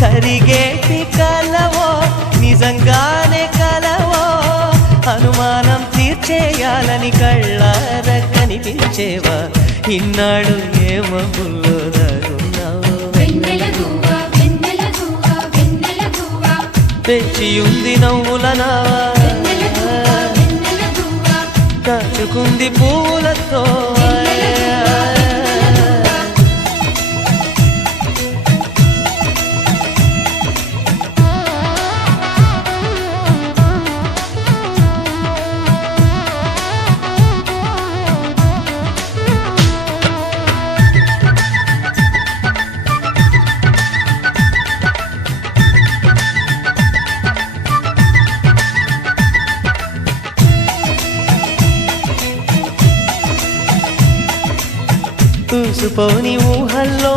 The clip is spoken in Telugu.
కరిగేటి కలవో నిజంగానే కలవో అనుమానం తీర్చేయాలని కళ్ళార కనిపించేవా ఇన్నాడు ఏమో బుల్లోదారున్నావో తెచ్చియుంది నవ్వుల నావా దాచుకుంది పూలతో చూసుపోని ఊహల్లో